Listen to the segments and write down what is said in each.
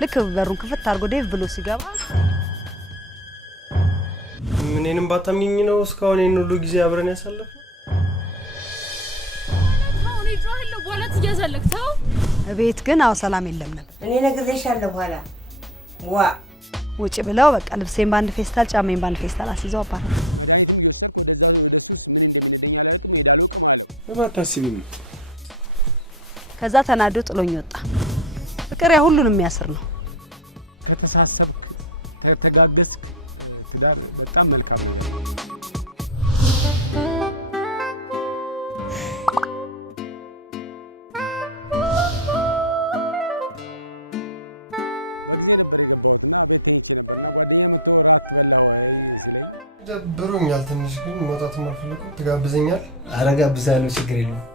ልክ በሩን ክፍት አድርጎ ዴቭ ብሎ ሲገባ ምንንም ባታምኚኝ ነው እስካሁን ይሄን ሁሉ ጊዜ አብረን ያሳለፍነው። ታው ነው ጆአለ ወላት ያዘለክታው ቤት ግን አው ሰላም የለም ነበር። እኔ ነግሬሻለሁ ኋላ ዋ ውጭ ብለው በቃ ልብሴን ባንድ ፌስታል ጫማዬን ባንድ ፌስታል አስይዘው አባረ ባታስቢም ከዛ ተናዶ ጥሎኝ ወጣ። ፍቅር ያ ሁሉንም የሚያስር ነው። ከተሳሰብክ ከተጋገዝክ ትዳር በጣም መልካም ነው። ደብሮኛል ትንሽ ግን መውጣት ማልፈልኩ ትጋብዘኛል? አረጋብዛለሁ ችግር የለውም።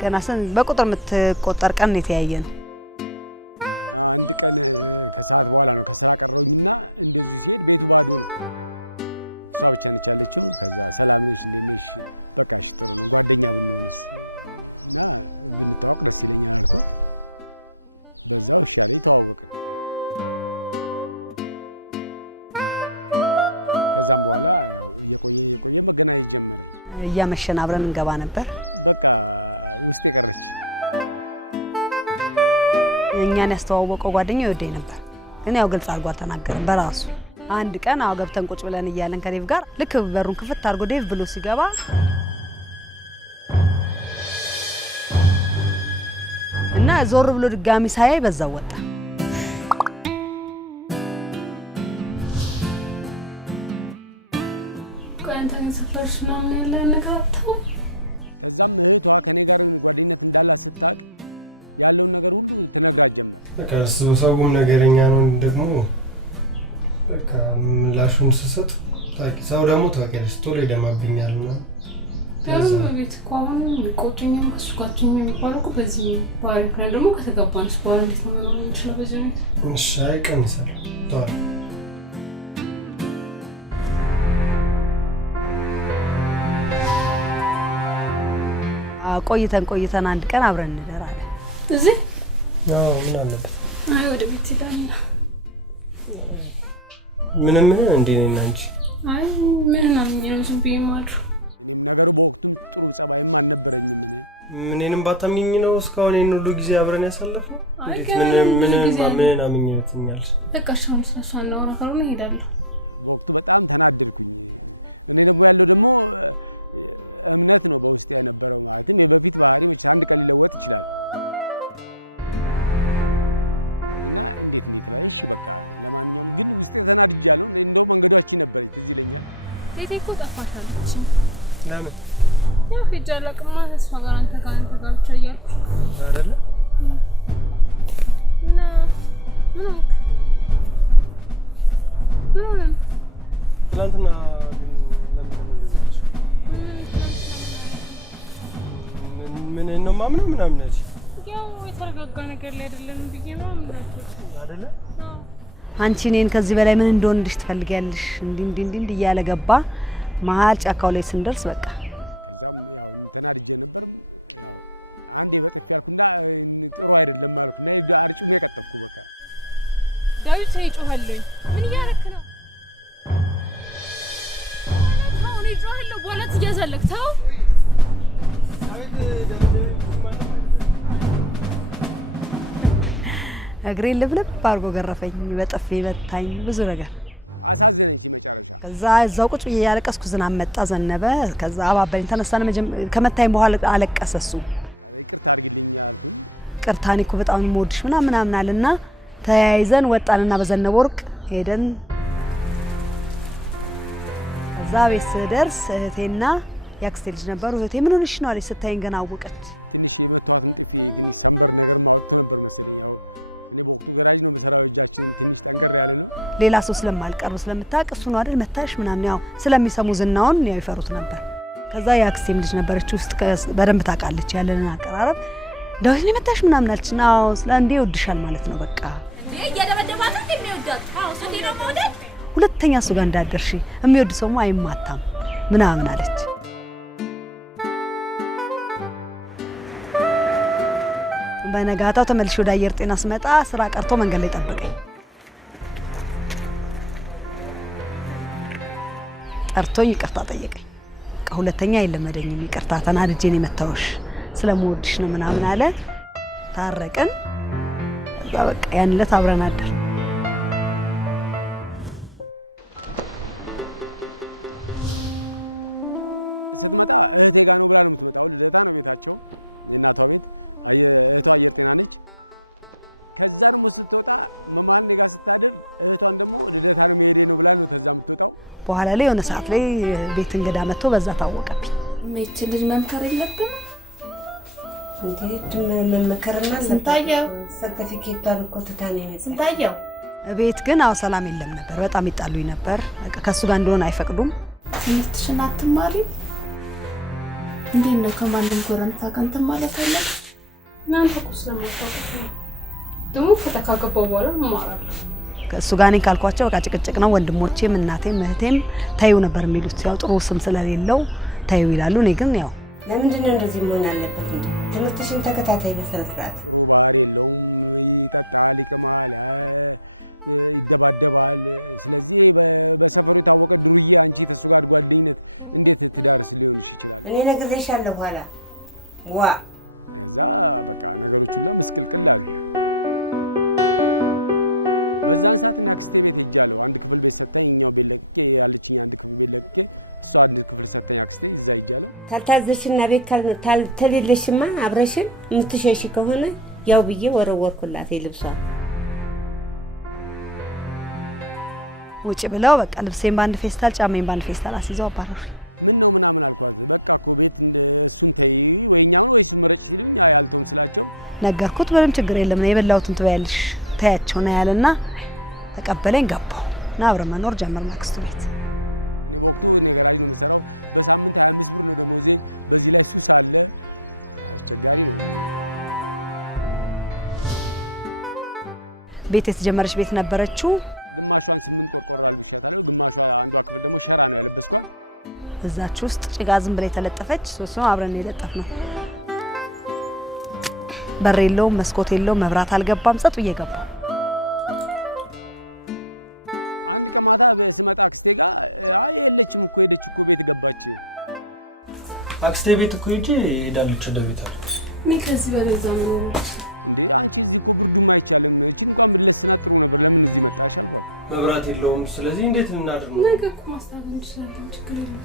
ገና በቁጥር የምትቆጠር ቀን የተያየ ነው። እያመሸን አብረን እንገባ ነበር። እኛን ያስተዋወቀው ጓደኛው ይወደኝ ነበር ግን ያው ግልጽ አድርጎ አልተናገረም በራሱ። አንድ ቀን አው ገብተን ቁጭ ብለን እያለን ከዴቭ ጋር ልክ በሩን ክፍት አድርጎ ዴቭ ብሎ ሲገባ እና ዞር ብሎ ድጋሚ ሳያይ በዛው ወጣ። ቋንታን ሰፈርሽ ምናምን ያለ ነገር አታው በቃ ሰውም ነገረኛ ነው ደግሞ በቃ ምላሹን ስሰጥ ታቂ ሰው ደግሞ ታውቂያለሽ ቶሎ ይደማብኛል እና ደግሞ በቤት ቆም ቆጭኝም ከሱቃችኝ የሚባለው በዚህ ባሪክ ላይ ደግሞ ከተጋባንስ በኋላ እንዴት ነው ማለት ነው በዚህ ነው? እሺ አይቀንሳል ታው ቆይተን አንድ ቀን አብረን እንደራለን እዚህ ያው ምን አለበት? አይ ወደ ቤት ሄዳለሁ። ምንም እንዴ ነኝ አንቺ? አይ ምን ነው ዝም ብዬ ማድሩ ምንንም ባታምኚኝ ነው እስካሁን ይሄን ሁሉ ጊዜ አብረን ያሳለፍነው። ምን አምኚኝኛል? በቃ ሻውን ስለሷ እናወራ ካልሆነ ሄዳለሁ። ቴቴኮ ጠፋታለች። ለምን? ያው ሄጃለሁ ቅማ ተስፋ ጋር አንተ ጋር ብቻ እያልኩ አይደለ? እና ምን ትናንትና ምን ነው ማምነው ምናምን ነች። ያው የተረጋጋ ነገር ላይ አይደለም ብዬ ነው አምናለሁ አይደለ? አንቺ እኔን ከዚህ በላይ ምን እንደሆንልሽ ትፈልጊያለሽ? እንዲ እያለ ገባ መሀል ጫካው ላይ ስንደርስ በቃ ዳዊት ይጮሃልኝ። ምን እያረክ ነው? ታው ነው ይጮሃልኝ ወላት ያዘለክታው እግሬ ልብልብ አድርጎ ገረፈኝ፣ በጥፊ መታኝ፣ ብዙ ነገር። ከዛ እዛው ቁጭ ብዬ ያለቀስኩ ዝናብ መጣ ዘነበ። ከዛ አባበለኝ ተነሳነ። ከመታኝ በኋላ አለቀሰ እሱ። ቅርታኒ እኮ በጣም ሞድሽ ምናምን አለና ተያይዘን ወጣንና በዘነበ ወርቅ ሄደን እዛ ቤት ስደርስ እህቴና ያክስቴ ልጅ ነበሩ። እህቴ ምን ሆነሽ ነው አለች። ስታይኝ ገና አወቀች። ሌላ ሰው ስለማልቀርብ ስለምታውቅ እሱ ነው አይደል መታሽ ምናምን ያው ስለሚሰሙ ዝናውን ያው ይፈሩት ነበር። ከዛ ያክስቴም ልጅ ነበረች ውስጥ በደንብ ታውቃለች ያለንን አቀራረብ። ዳዊት ነው መታሽ ምናምን አለች። ናው ስለአንዴ ይወድሻል ማለት ነው በቃ እንዴ እየደበደባት እንደሚወዳት አዎ እንዴ ነው መውደድ ሁለተኛ እሱ ጋር እንዳደርሺ የሚወድ ሰው አይማታም ምናምን አለች። በነጋታው ተመልሼ ወደ አየር ጤና ስመጣ ስራ ቀርቶ መንገድ ላይ ጠበቀኝ። ጠርቶኝ ይቅርታ ጠየቀኝ። ሁለተኛ አይለመደኝም ይቅርታ ተናድጄ ነው የመታወሽ ስለምወድሽ ነው ምናምን አለ። ታረቅን። እዛ በቃ ያን ዕለት አብረን አደር። በኋላ ላይ የሆነ ሰዓት ላይ ቤት እንግዳ መጥቶ በዛ ታወቀብኝ። ሜት ልጅ መምከር የለብንም እንዴት መመከርና ስንታየው ሰርቲፊኬቷን እኮ ትታኔ ነው ስንታየው ቤት ግን አው ሰላም የለም ነበር። በጣም ይጣሉኝ ነበር። ከሱ ጋር እንደሆነ አይፈቅዱም። ትምህርትሽን አትማሪ እንዴት ነው ከማንም ጎረምሳ ጋር ማለት አይደለም። እናንተ እኮ ስለማታውቁት ነው። ደግሞ ከተካገባው በኋላ እማራለሁ። ከሱ ጋር እኔ ካልኳቸው በቃ ጭቅጭቅ ነው። ወንድሞቼም እናቴም እህቴም ታዩ ነበር የሚሉት። ያው ጥሩ ስም ስለሌለው ታዩ ይላሉ። እኔ ግን ያው ለምንድን ነው እንደዚህ መሆን አለበት እንዴ? ትምህርትሽን ተከታታይ በስነ ስርዓት እኔ ነግሬሻለሁ። በኋላ ዋ ካልታዘሽና ቤት ካልተሌለሽማ አብረሽን የምትሸሺ ከሆነ ያው ብዬ ወረወርኩላት ልብሷን። ውጭ ብለው በቃ ልብሴን ባንድ ፌስታል ጫማዬን ባንድ ፌስታል አስይዘው አባረሩኝ። ነገርኩት። ምንም ችግር የለም ነው የበላሁትን ትበያለሽ ታያቸው ነው ያለና ተቀበለኝ። ገባሁ እና አብረን መኖር ጀመርን አክስቱ ቤት። ቤት የተጀመረች ቤት ነበረችው። እዛች ውስጥ ጭቃ ዝም ብላ የተለጠፈች ሶስቱ አብረን የለጠፍነው። በር የለውም መስኮት የለውም መብራት አልገባም። ጸጥ ብዬ ገባሁ። አክስቴ ቤት እኮ ሂጂ ሄዳለች ወደ ቤት አለ። እኔ ከዚህ በላይ እዛ መኖር መብራት የለውም። ስለዚህ እንዴት እናድር ነው? ነገ እኮ ማስተካከል እንችላለን። ችግር የለውም።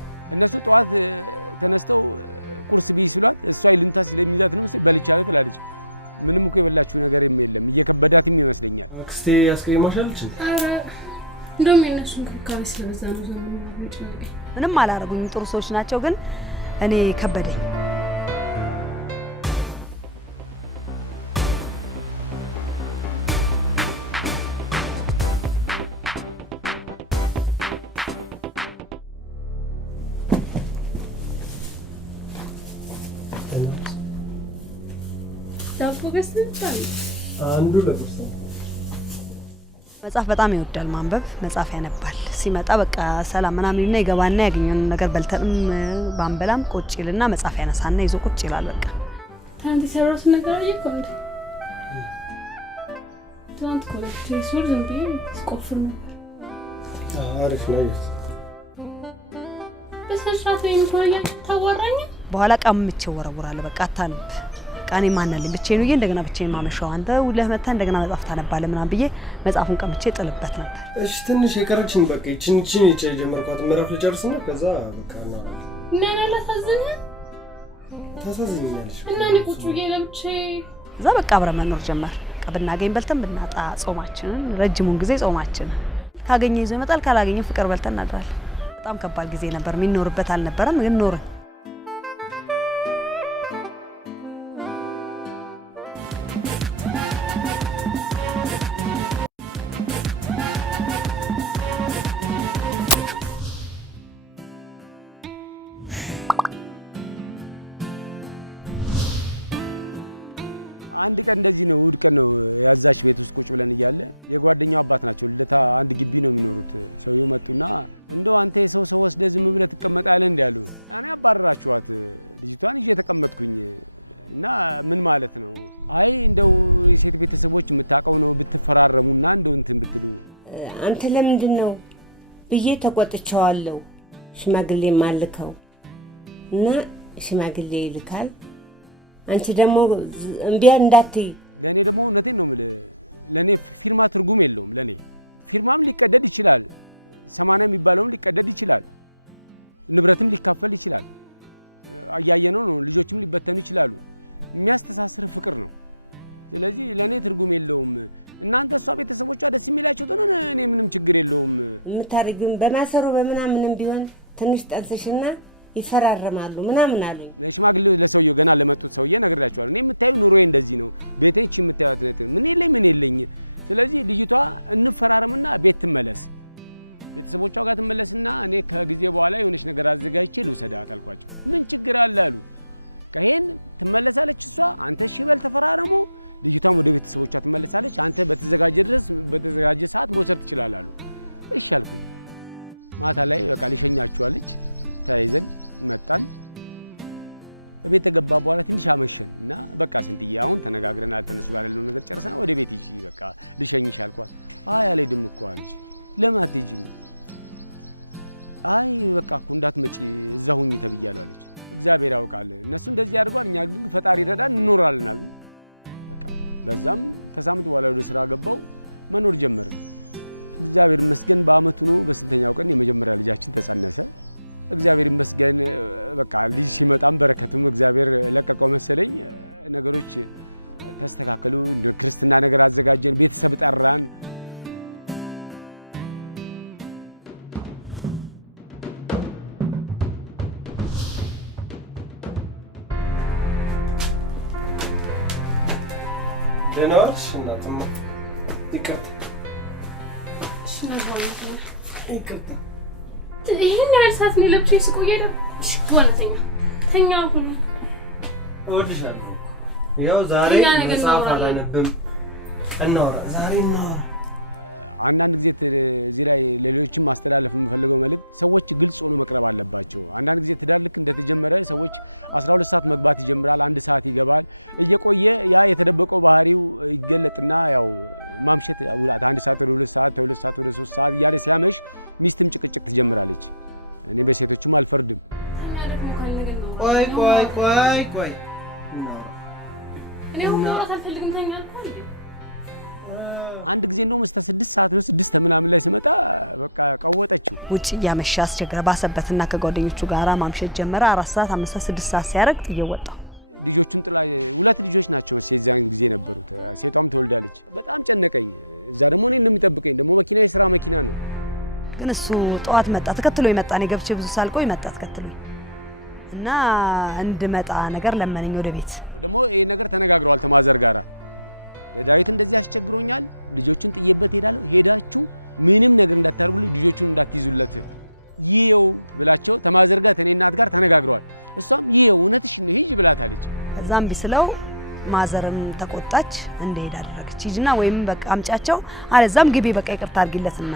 አክስቴ ያስቀይማሻለች? ኧረ እንደውም የእነሱ እንክብካቤ ስለበዛ ነው ዘመኑ የሚጨነቀኝ። ምንም አላረጉኝም። ጥሩ ሰዎች ናቸው። ግን እኔ ከበደኝ። ዳቦ ገዝተን አንዱ ለቁርስ ነው። መጽሐፍ በጣም ይወዳል። ማንበብ መጽሐፍ ያነባል። ሲመጣ በቃ ሰላም ምናምን ይልና ይገባና ያገኘውን ነገር በልተንም ባንበላም ቁጭ ይልና መጽሐፍ ያነሳና ይዞ ቁጭ ይላል። በቃ ትናንት የሰራሁት ነገር አየህ እንዴ? ትናንት ኮሌክቲቭ ሱር ዝም ብዬ ስቆፍር ነበር። አሪፍ ነው። በሰዓት ወይም ተወያ ታወራኝ። በኋላ ቀምቼ ወረውራለሁ። በቃ አታንብ ቃኔ ማናለኝ ብቻዬን ውዬ እንደገና ብቻዬን ማመሻው አንተ ውለህ መጣ እንደገና መጽሐፍ ታነባለህ ምናምን ብዬ መጽሐፉን ቀምቼ ጥልበት ነበር። እሺ ትንሽ የቀረችኝ በቃ ይቺን የጀመርኳት ምዕራፍ ልጨርስና ከዛ በቃ ነው እና ያላሳዝኝ ታሳዝኛለሽ እና እኔ ቁጭ ብዬ ለብቻዬ እዛ በቃ አብረን መኖር ጀመር። ብናገኝ በልተን ብናጣ ጾማችንን ረጅሙን ጊዜ ጾማችንን ካገኘ ይዞ ይመጣል ካላገኘ ፍቅር በልተን እናድራለን። በጣም ከባድ ጊዜ ነበር። የሚኖርበት አልነበረም ግን ኖርን። አንተ ለምንድን ነው ብዬ ተቆጥቼዋለሁ። ሽማግሌ ማልከው እና ሽማግሌ ይልካል። አንቺ ደግሞ እምቢ እንዳትይ። የምታደርጊውን በማሰሩ በምናምንም ቢሆን ትንሽ ጠንስሽና ይፈራረማሉ ምናምን አሉኝ። ደህና ዋልሽ እናትማ? ይቅርታ። እሺ ነግሯል። ይቅርታ። ይሄን ያህል ሰዓት ነው ለብቼ ስቆይ አይደል? እሺ ዋናተኛ ተኛ አሁን እወድሻለሁ። ያው ዛሬ መጽሐፍ አላነብም። እናወራ ዛሬ እናወራ። ቆይ እናወራ። እኔ አሁን ማውራት አልፈልግም። ተኛ አልኩ አይደል? ውጪ እያመሸ አስቸገረ። ባሰበትና ከጓደኞቹ ጋራ ማምሸት ጀመረ። 4 ሰዓት 5 ሰዓት 6 ሰዓት ሲያረግ ጥዬው ወጣሁ። ግን እሱ ጠዋት መጣ። ተከትሎ ይመጣ። እኔ ገብቼ ብዙ ሳልቆይ መጣ ተከትሎኝ እና እንድመጣ ነገር ለመነኝ ወደ ቤት። ከዛም ቢስለው ማዘርም ተቆጣች። እንደሄድ አደረገች። ሂጂና ወይም በቃ አምጫቸው አለዛም ግቢ በቃ ይቅርታ አድርጊለትና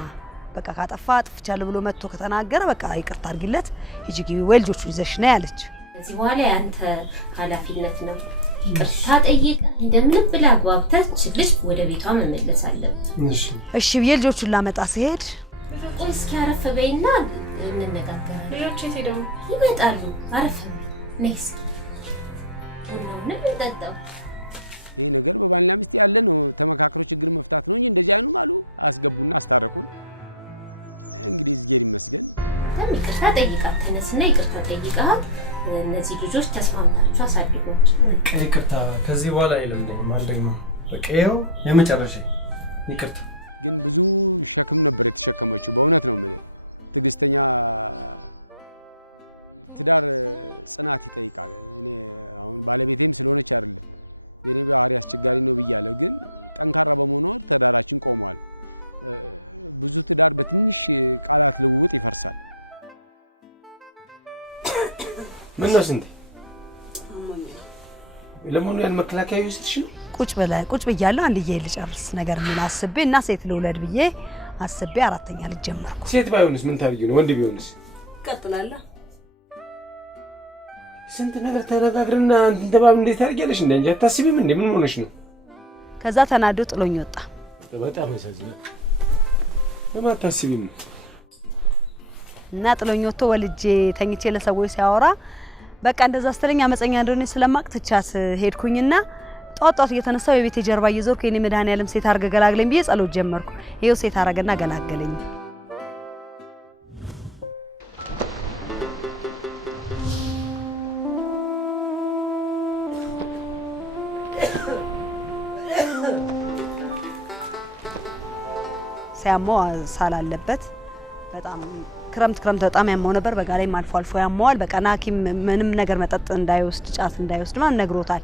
በቃ ካጠፋ አጥፍቻለሁ ብሎ መጥቶ ከተናገረ በቃ ይቅርታ አድርጊለት ሂጂ ግቢ ወይ ልጆቹ ይዘሽ ነይ አለች። እዚህ በኋላ ያንተ ኃላፊነት ነው። ይቅርታ ጠይቅ እንደምንም ብላ አግባብተች ልጅ ወደ ቤቷ መመለስ አለበት። እሺ ብዬ ልጆቹን ላመጣ ሲሄድ ቆይ እስኪ አረፍ በይና እንነጋገራለን። ልጆች የት ሄደው ይመጣሉ? አረፍ በይ ነይ እስኪ ቡናውን እንጠጣው። ይቅርታ ጠይቃት። ተነስና ይቅርታ ጠይቃት። እነዚህ ልጆች ተስማምታችሁ አሳድጓቸው። ይቅርታ ከዚህ በኋላ አይለምደኝም። አልደግሞ በቃ ይኸው የመጨረሻ ይቅርታ። ምን ነው ስንቴ ለምን ያን መከላከያ ይወስድሽ ነው? ቁጭ ብያለሁ። አንድዬ ልጨርስ ነገር ምን አስቤ እና ሴት ልውለድ ብዬ አስቤ አራተኛ ልጅ ጀመርኩ። ሴት ባይሆንስ ምን ታርጊ ነው? ወንድ ቢሆንስ? ቀጥላለህ። ስንት ነገር ተነጋግረና እንተባብ እንዴት ታርጊያለሽ? እንዴ አንቺ አታስቢም እንዴ? ምን ሆነሽ ነው? ከዛ ተናዶ ጥሎኝ ወጣ። በጣም ያሳዝናል። ለምን አታስቢም? እና ጥሎኝ ወጥቶ ወልጄ ተኝቼ ለሰዎች ሲያወራ በቃ እንደዛ ስትለኝ አመፀኛ እንደሆነ ስለማቅ ትቻት ሄድኩኝና ጧጧት እየተነሳው የቤቴ ጀርባ እየዞርኩ የኔ መድኃኒዓለም ሴት አርገ ገላግለኝ ብዬ ጸሎት ጀመርኩ። ይሄው ሴት አረገና ገላገለኝ። ሲያመው ሳል አለበት በጣም ክረምት በጣም ያመው ነበር። በጋ ላይ አልፎ አልፎ ያመዋል። በቃ ሐኪም ምንም ነገር መጠጥ እንዳይወስድ ጫት እንዳይወስድ ማን ነግሮታል።